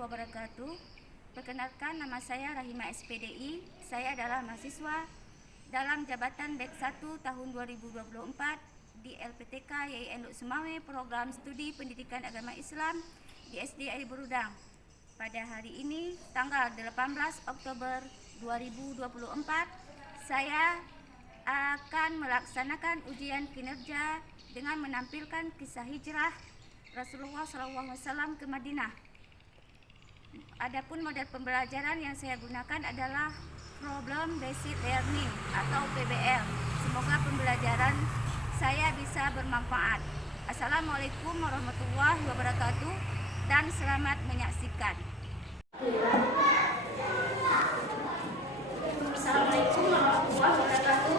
wabarakatuh. Perkenalkan, nama saya Rahima SPDI. Saya adalah mahasiswa dalam jabatan BEK 1 tahun 2024 di LPTK YIN Luk Semawe, program studi pendidikan agama Islam di SDI Berudang. Pada hari ini, tanggal 18 Oktober 2024, saya akan melaksanakan ujian kinerja dengan menampilkan kisah hijrah Rasulullah SAW ke Madinah. Adapun model pembelajaran yang saya gunakan adalah Problem Based Learning atau PBL. Semoga pembelajaran saya bisa bermanfaat. Assalamualaikum warahmatullahi wabarakatuh dan selamat menyaksikan. Assalamualaikum warahmatullahi wabarakatuh.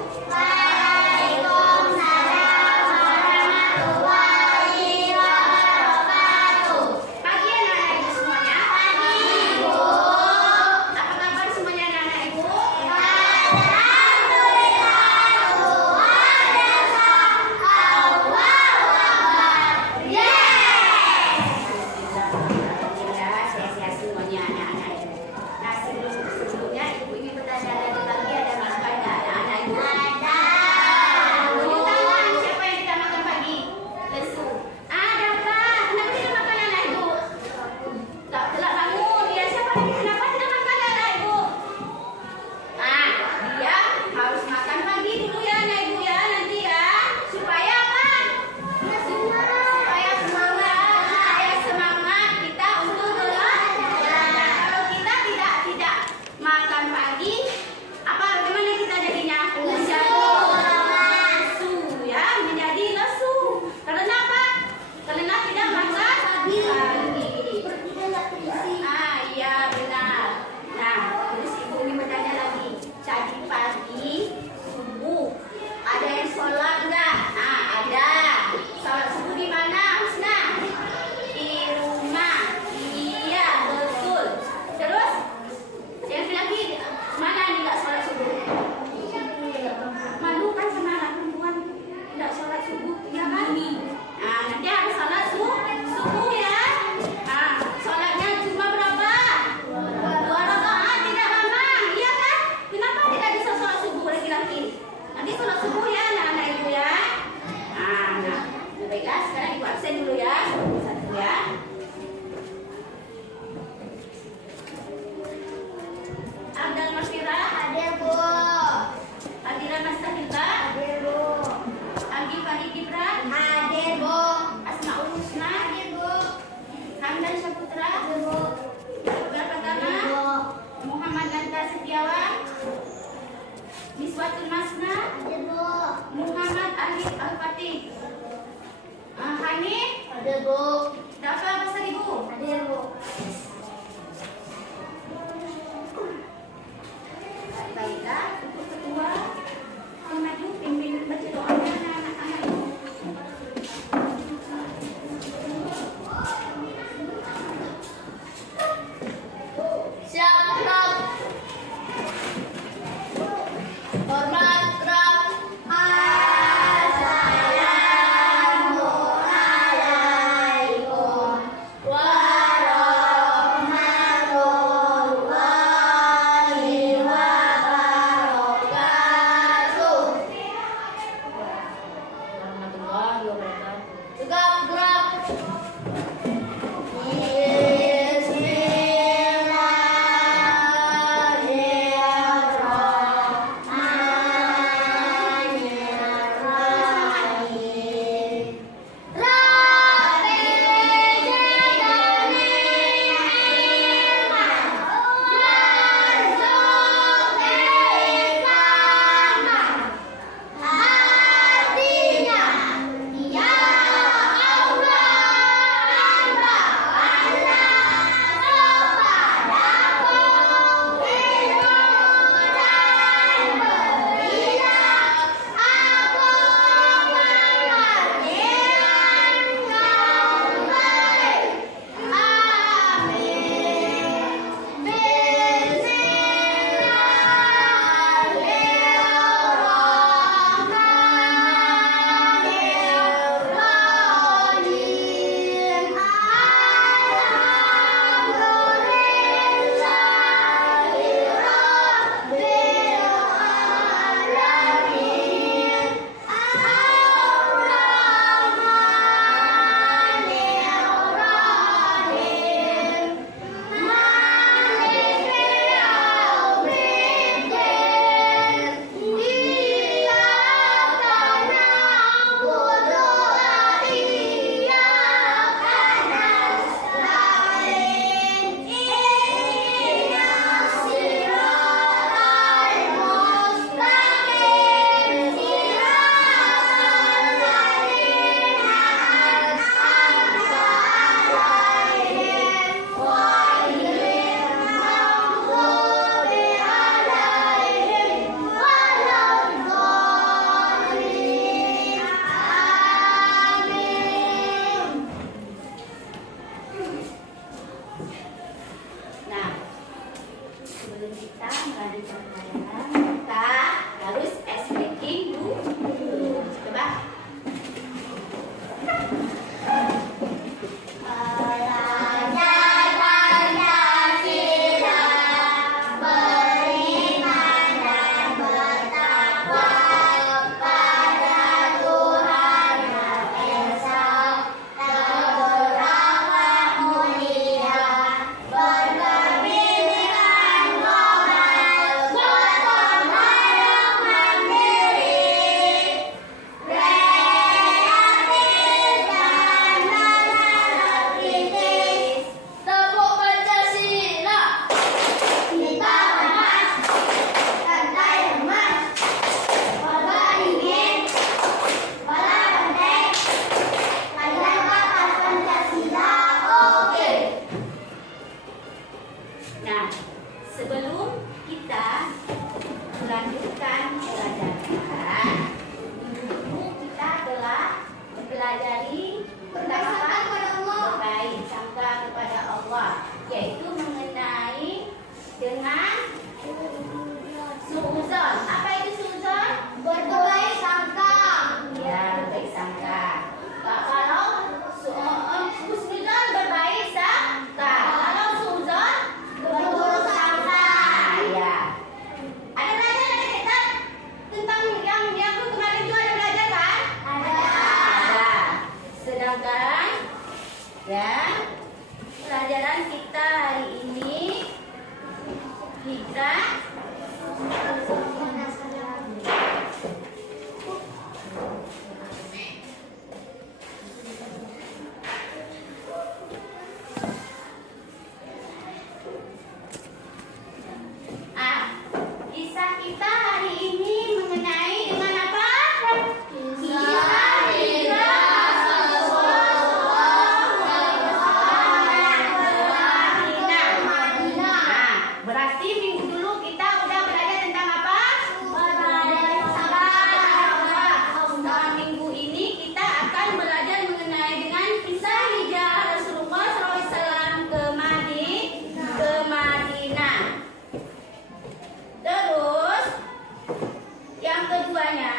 Muhammad Alif Al-Fatih. Hanif? Ada, Bu. Dafa Basari, Bu? Ada, Bu. Baiklah, untuk ketua maju pimpin baca doanya anak-anak Ibu. Siap, hormat Prof. Assalamualaikum sebelum kita melanjutkan pelajaran, kita harus speaking dulu. Coba. Sebelum kita melanjutkan pelajaran, dulu kita telah mempelajari berbaik sangka kepada Allah, yaitu mengenai dengan suuzon. Apa itu suuzon? Berbaik sangka. Ya, berbaik sangka. Kalau husnuzon berbaik sangka, kalau suuzon Berburuk sangka. ya. Ada belajar lagi kita tentang yang kemarin itu ada belajar kan? Ada. Sedangkan ya pelajaran kita hari ini hijrah kisah kita hari ini mengenai dengan apa? Kisah hijrah Nah, berarti minggu dulu kita udah belajar tentang apa? Berbaik sangka. Nah, minggu ini kita akan belajar mengenai dengan kisah hijrah Rasulullah SAW ke Madinah. Terus yang keduanya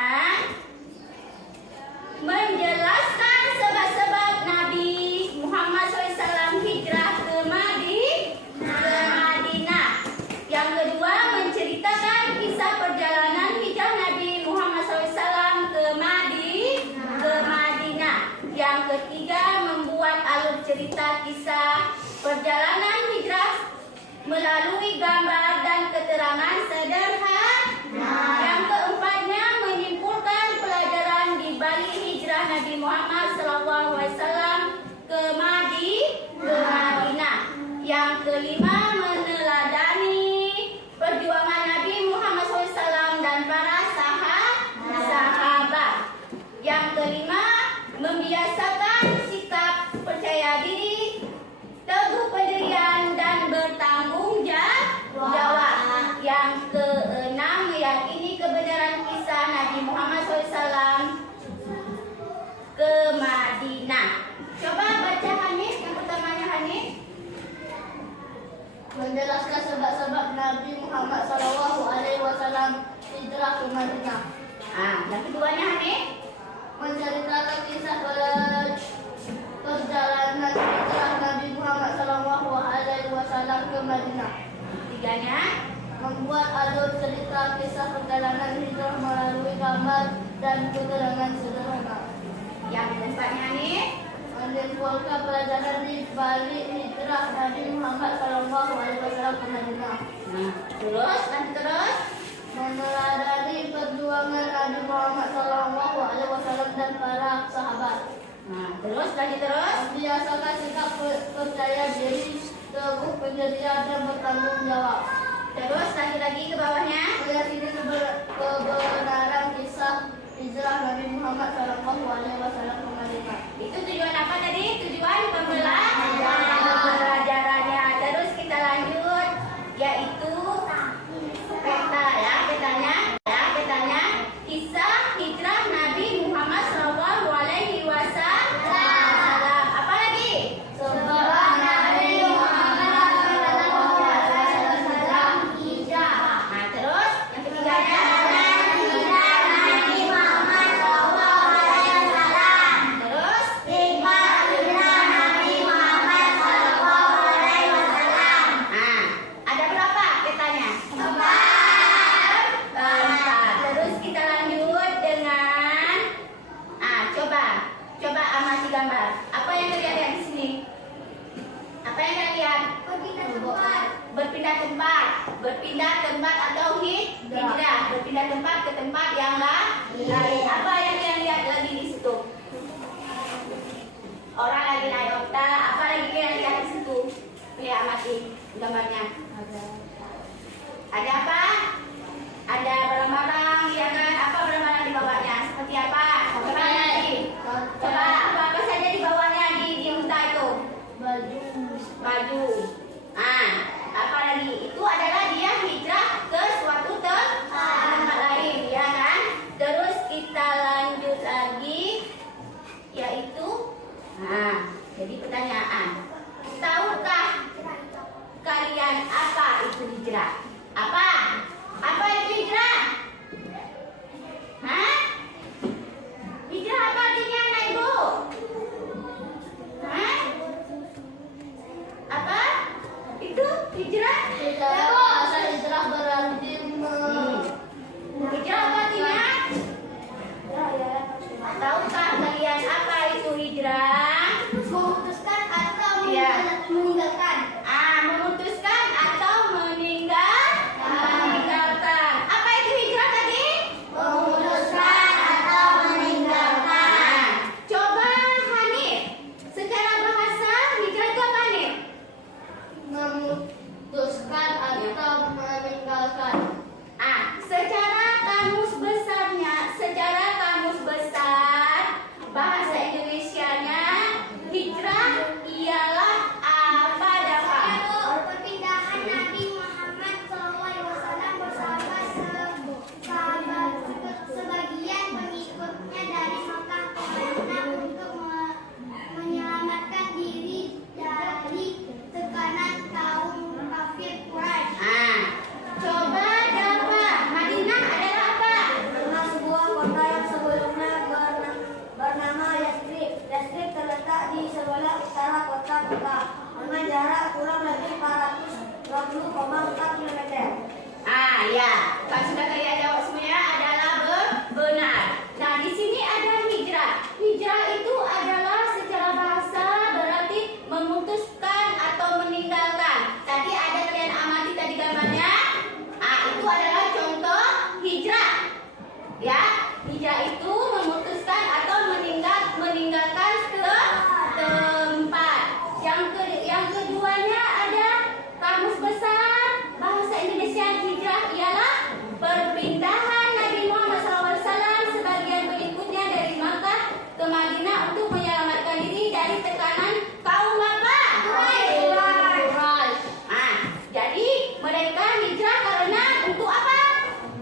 menjelaskan sebab-sebab Nabi Muhammad SAW hijrah ke Madinah. Yang kedua menceritakan kisah perjalanan hijrah Nabi Muhammad SAW ke Madinah. Yang ketiga membuat alur cerita kisah perjalanan hijrah melalui gambar dan keterangan sederhana. Yang keempatnya menyimpulkan pelajaran di balik hijrah Nabi Muhammad SAW ke Madinah. Yang kelima meneladani perjuangan Nabi Muhammad SAW dan para sahabat. Yang kelima membiasakan sikap percaya diri, teguh pendirian dan bertanggung jawab. Yang keenam meyakini kebenaran kisah Nabi Muhammad SAW ke Madinah. Coba baca Hanif, yang pertamanya Hanif. Menjelaskan sebab-sebab Nabi Muhammad SAW hijrah ke Madinah. Yang keduanya Hanif. Menceritakan kisah perjalanan hijrah Nabi Muhammad SAW ke Madinah. Tiganya. Membuat alur cerita kisah perjalanan hijrah melalui gambar dan keterangan sederhana. Yang keempatnya Hanif. Menyimpulkan pelajaran di balik hijrah Nabi Muhammad SAW ke Madinah. Terus. Meneladani perjuangan Nabi Muhammad SAW dan para sahabat. Terus. Membiasakan sikap percaya diri, teguh pendirian dan bertanggung jawab. Terus lagi ke bawahnya. Meyakini kebenaran kisah hijrah Nabi Muhammad SAW ke Madinah. Itu tujuan apa tadi? Tujuan pembelajarannya. Terus kita lanjut, yaitu peta ya, petanya kisah hijrah Nabi Muhammad SAW. Apa lagi? Sebab Nabi Muhammad SAW Berpindah tempat atau hijrah. Berpindah tempat ke tempat yang lain. Apa yang kalian lihat lagi di situ? Orang lagi naik onta. Apa lagi kalian lihat di situ? Lihat amati gambarnya. Ada apa? Ada barang-barang, ya kan? Apa barang-barang dibawanya? Seperti apa? Coba lagi. Coba apa saja dibawanya di unta itu? Baju. Apa lagi? Itu adalah dia hijrah ke suatu tempat lain, ya kan? Terus kita lanjut lagi, yaitu, jadi pertanyaan, tahukah kalian apa itu hijrah? Apa? Apa itu hijrah? Hah? Hijrah apa artinya, anak ibu? Hah? Apa? Itu hijrah? Bahasa hijrah berarti Hijrah apa artinya? Tahukah kalian apa itu hijrah? memutuskan atau Iya. meninggalkan. Memutuskan atau meninggalkan. Apa itu hijrah tadi? Memutuskan atau meninggalkan. Coba Hanif, secara bahasa hijrah itu apa nih? Memutuskan atau meninggalkan. Secara kamus besar bahasa Indonesianya, hijrah ialah apa dapat? Perpindahan Nabi Muhammad SAW bersama sebagian pengikutnya dari Makkah ke Madinah untuk menyelamatkan diri dari tekanan kaum kafir Quraisy. Coba dapat. Madinah adalah apa? Sebuah kota yang sebelumnya bernama Yathrib. Yathrib terletak di sebelah utara kota Mekah dengan jarak kurang lebih 420,4 km. Ya, kan sudah kalian jawab semuanya adalah benar. Nah, di sini ada hijrah. Hijrah itu adalah secara bahasa berarti memutuskan atau meninggalkan. Tadi ada kalian amati tadi gambarnya. Itu adalah contoh hijrah. Ya, hijrah itu memutuskan atau meninggalkan tempat. Yang keduanya ada kamus besar bahasa Indonesia. Hijrah ialah perpindahan Nabi Muhammad SAW sebagian pengikutnya dari Makkah ke Madinah untuk menyelamatkan diri dari tekanan kaum apa? Jadi mereka hijrah karena untuk apa?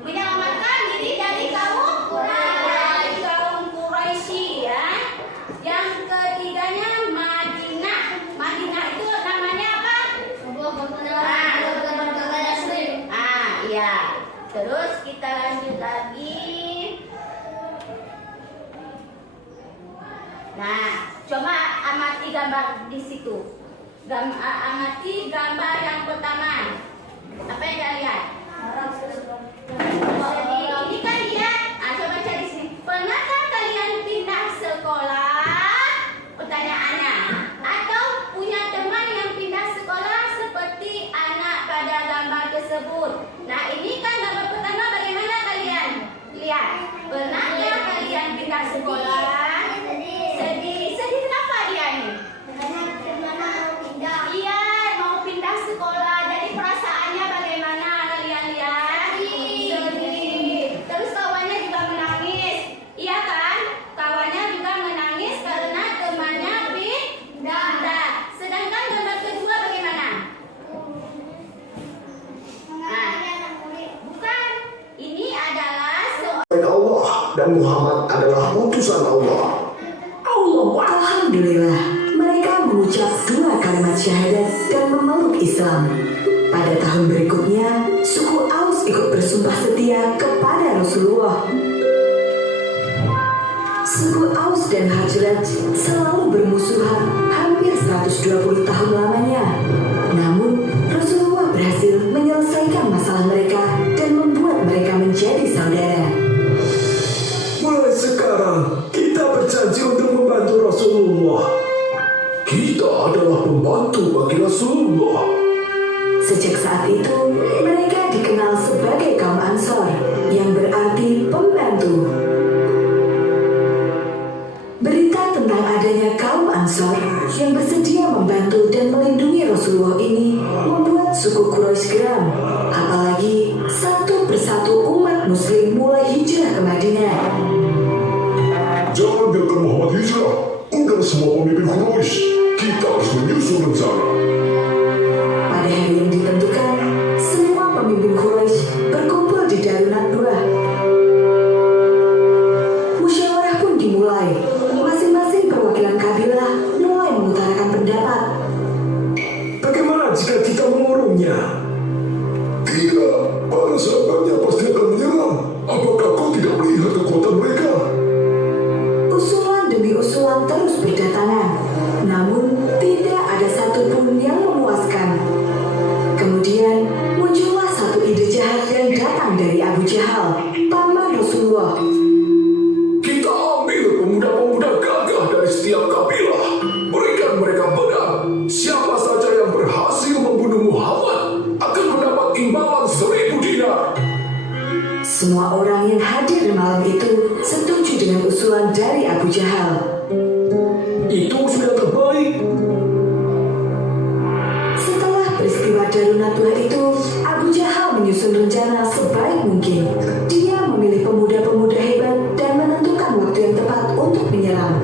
Menyelamatkan diri dari kaum Quraisy, ya. Yang ketiganya Madinah. Madinah itu namanya apa? Sebuah kota yang Yathrib. Iya. Terus kita lanjut lagi. Nah, coba amati gambar di situ. Amati gambar yang pertama. Apa yang kalian lihat? Ini kan dia. Coba cari sini. Pernahkah kalian pindah sekolah? Pertanyaannya. Atau punya teman yang pindah sekolah seperti anak pada gambar tersebut. Nah, ini kan gambar pertama, bagaimana kalian lihat? Pernahkah kalian pindah sekolah? Sedih kenapa dia nih? Iya, mau pindah sekolah. Jadi perasaannya bagaimana kalian lihat? Sedih. Terus kawannya juga menangis. Iya kan? Kawannya juga menangis karena temannya pindah. Sedangkan gambar kedua bagaimana? Bukan. Ini adalah Allah dan Muhammad adalah utusan Allah. Alhamdulillah, mereka mengucap 2 kalimat syahadat dan memeluk Islam. Pada tahun berikutnya, suku Aus ikut bersumpah setia kepada Rasulullah. Suku Aus dan Khazraj selalu bermusuhan hampir 120 tahun lamanya. Namun, Rasulullah berhasil menyelesaikan masalah mereka dan membuat mereka menjadi saudara. Mulai sekarang, kita berjanji untuk membantu Rasulullah. Kita adalah pembantu bagi Rasulullah. Sejak saat itu, mereka hijrah. Undang semua pemimpin Quraisy. Kita harus menyusun rencana. Pada hari yang ditentukan, semua pemimpin Quraisy berkumpul di Darun Nadwa. Musyawarah pun dimulai. Masing-masing perwakilan kabilah mulai mengutarakan pendapat. Bagaimana jika kita mengurungnya? Tidak, para sahabatnya pasti akan menyerang. Apakah kau tidak melihat kekuatan mereka? Usulan demi usulan terus berdatangan, namun tidak ada satupun yang memuaskan. Kemudian muncullah satu ide jahat yang datang dari Abu Jahal, paman Rasulullah. Kita ambil pemuda-pemuda gagah dari setiap kabilah. Berikan mereka pedang. Siapa saja yang berhasil membunuh Muhammad akan mendapat imbalan 1000 dinar. Semua orang yang hadir malam itu setuju dengan usulan dari Abu Jahal. Itu sudah terbaik. Setelah peristiwa Darun Nadwa itu, Abu Jahal menyusun rencana sebaik mungkin. Dia memilih pemuda-pemuda hebat dan menentukan waktu yang tepat untuk menyerang.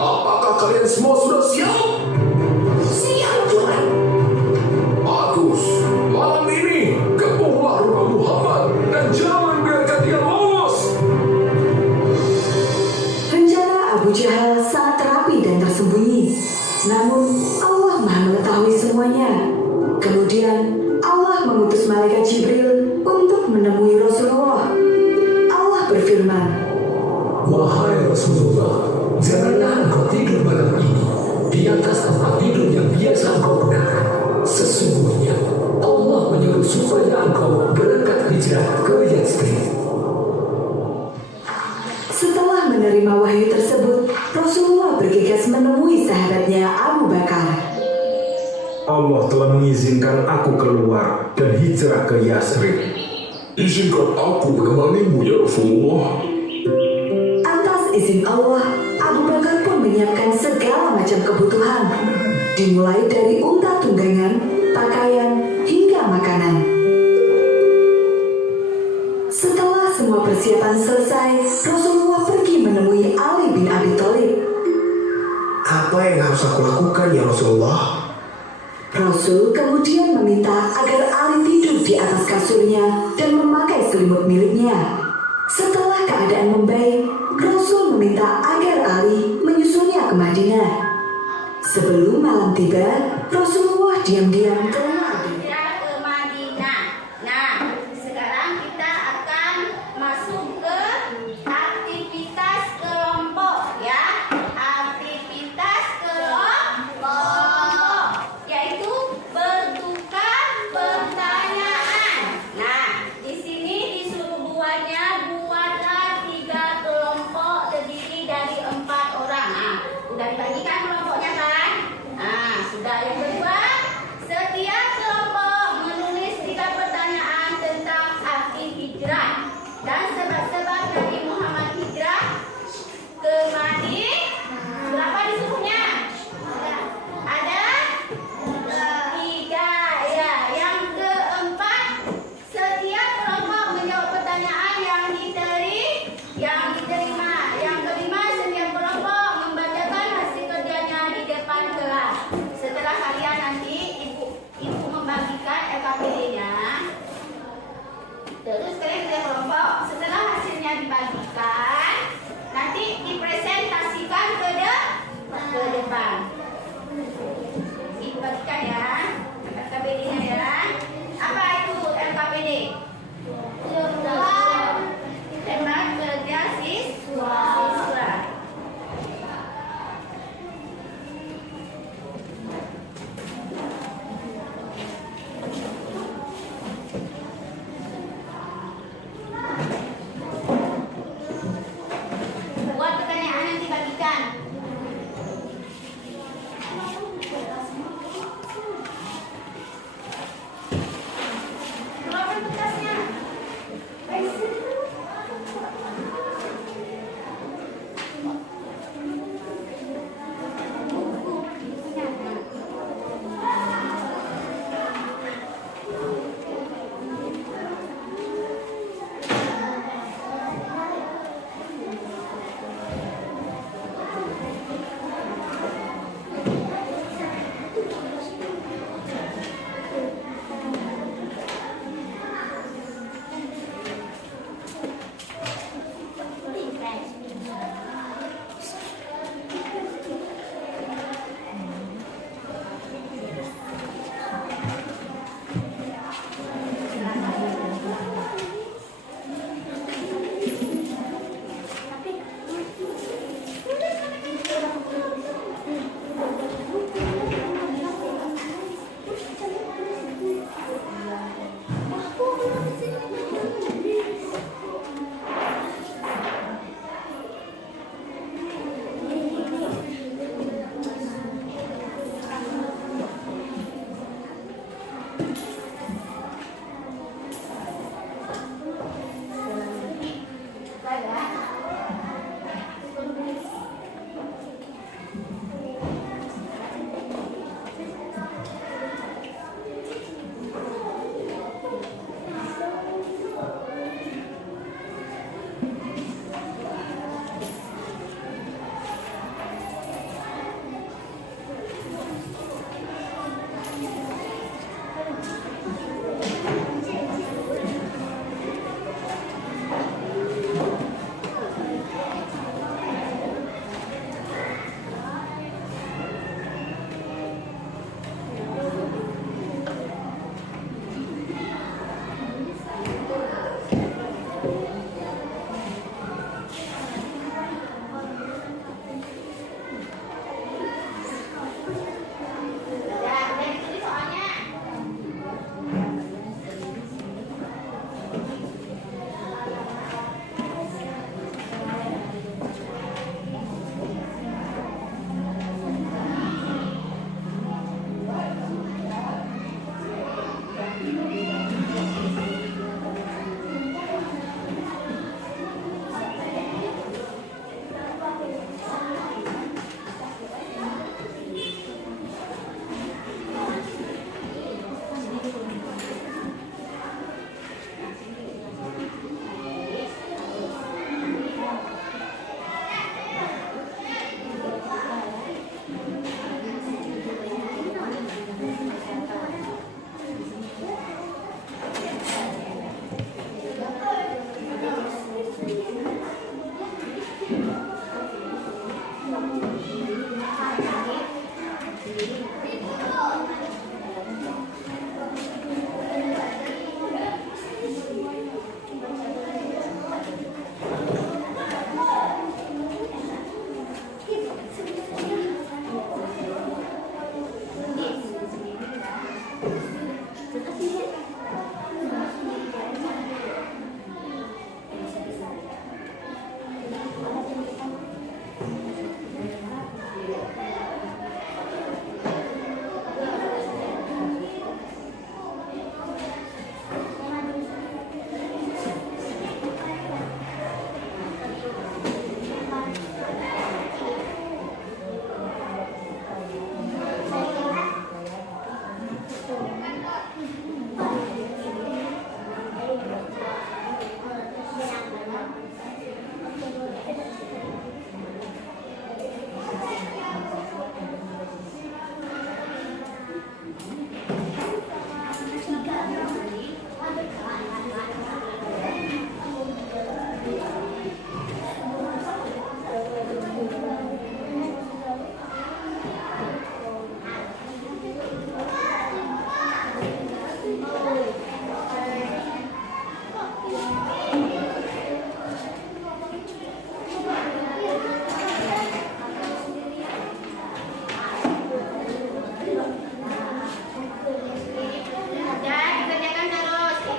Apakah kalian semua sudah siap? Siap, Tuhan. Bagus. Malam ini kepunglah rumah Muhammad dan jangan biarkan dia lolos. Rencana Abu Jahal sangat rapi dan tersembunyi. Namun Allah Maha mengetahui semuanya. Kemudian Allah mengutus malaikat Jibril untuk menemui Rasulullah. Allah berfirman, Wahai Rasulullah, janganlah engkau tidur malam ini di atas tempat tidur yang biasa engkau gunakan. Sesungguhnya Allah menyuruh supaya engkau berangkat hijrah ke Yathrib. setelah menerima wahyu tersebut, Rasulullah bergegas menemui sahabatnya Abu Bakar. Allah telah mengizinkan aku keluar dan hijrah ke Yathrib. Izinkan aku menemanimu ya Rasulullah. Atas izin Allah, Abu Bakar pun menyiapkan segala macam kebutuhan, dimulai dari unta tunggangan, pakaian, hingga makanan. Setelah semua persiapan selesai, Rasulullah pergi menemui Ali bin Abi Thalib. Apa yang harus aku lakukan ya Rasulullah? Rasul kemudian meminta agar Ali tidur di atas kasurnya dan memakai selimut miliknya. Setelah keadaan membaik, Rasul meminta agar Ali menyusulnya ke Madinah. Sebelum malam tiba, Rasulullah diam-diam keluar. Hijrah ke Madinah. Nah, sekarang kita akan masuk ke aktivitas kelompok ya. Aktivitas kelompok yaitu bertukar pertanyaan. Nah, di sini disuruh buatlah 3 kelompok terdiri dari 4 orang. Nah, udah dibagikan kelompoknya kan? Nah, sudah. Yang kedua, setiap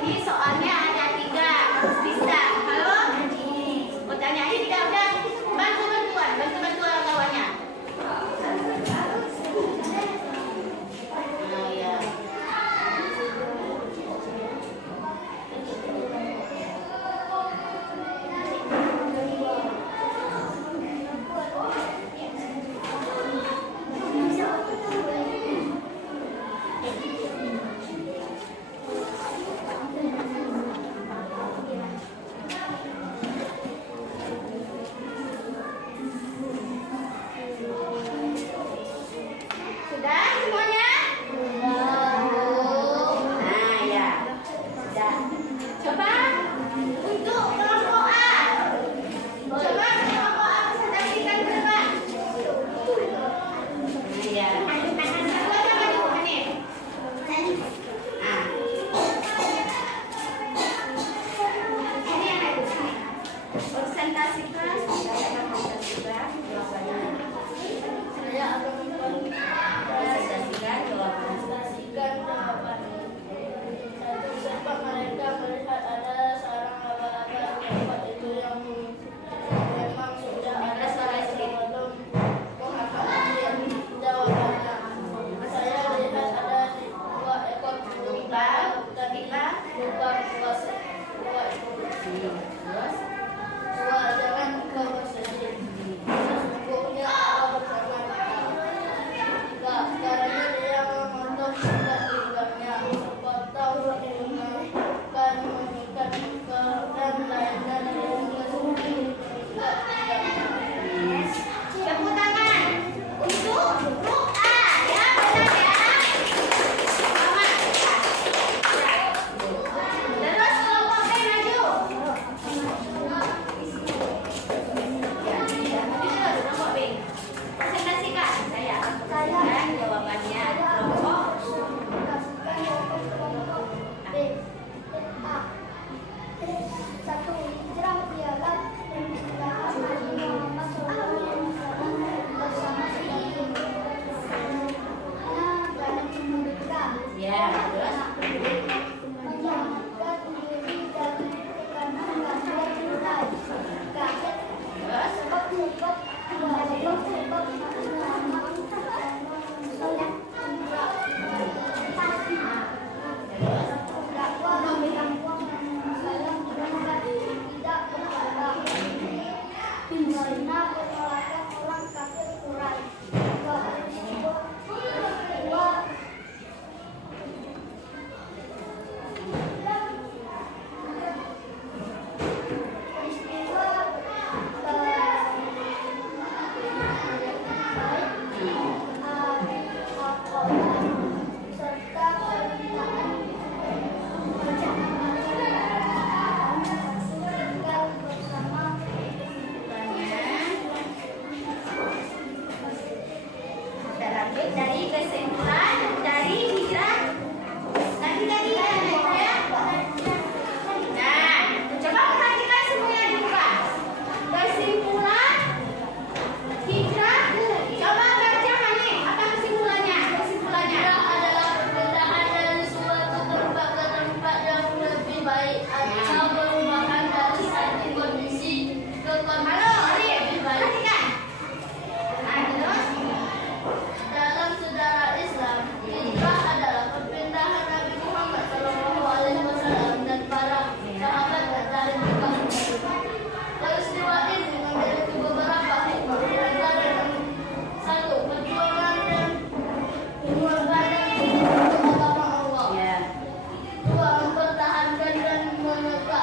ini soalnya ada 3, harus bisa. Halo? Pertanyaannya tidak udah. Bantu kawannya. Nah, ya. Sudah semuanya? Nah, ya. Sudah. Coba untuk kelompok A. Coba kelompok A presentasikan ke depan. Nah, ya. Satu aja maju, Hanif. Nah. Ini yang ada di sini. Presentasikan. Saya akan presentasikan jawabannya. Saya akan Presentasikan jawabannya. mempresentasikan jawaban. Satu sempat mereka melihat ada sarang laba-laba di tempat itu yang memang sudah ada sebelum menghafal jawabannya. Saya lihat ada 2 ekor burung tadi bukan 2 ekor. Terus? 2 jangan bukan posesif. Sesungguhnya Allah bersama kita. Karena dia mengontrol tingkat-tingkatnya. Sebab tahu menggunakan mengikat dan lainnya dengan sendiri. Yes. Tepuk tangan untuk grup A. Ya, benar ya. Selamat. Terus kelompok B maju. Ya, betul, kelompok B. Presentasikan. Saya akan presentasikan jawabannya. Kelompok Satu, hijrah ialah pernikahan Nabi Muhammad SAW bersama dan mereka ya, terus menyelamatkan diri dari tekanan dan cinta. Sebab Nabi Muhammad dakwah Nabi Muhammad tidak berkata karena penolakan orang kafir Quraisy. Serta permintaan tinggal bersama. kita lanjut dari kesimpulan dari hijrah. Tadi ya. Nah, coba perhatikan semuanya di muka. Kesimpulan hijrah. Coba baca Hanif. Apa kesimpulannya? Hijrah adalah perpindahan dari suatu tempat ke tempat yang lebih baik atau perubahan dari satu kondisi ke kondisi Halo, Hanif. lebih baik. Perhatikan. Nah, terus. Dalam sejarah Islam, hijrah adalah perpindahan Nabi Muhammad SAW dan para sahabat dari Mekah. Peristiwa ini memiliki beberapa hikmah. Di antaranya, 1. Perjuangan dan pengorbanan untuk agama Allah. Ya. 2. Mempertahankan dan menegakkan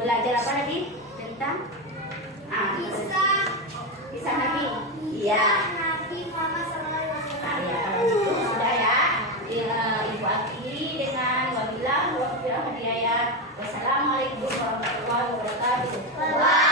Belajar apa lagi? Tentang kisah Nabi. Iya. Nabi Muhammad SAW. Ya, kalau itu sudah ya. Ibu akhiri dengan wabillahi hidayah. Wassalamualaikum warahmatullahi wabarakatuh.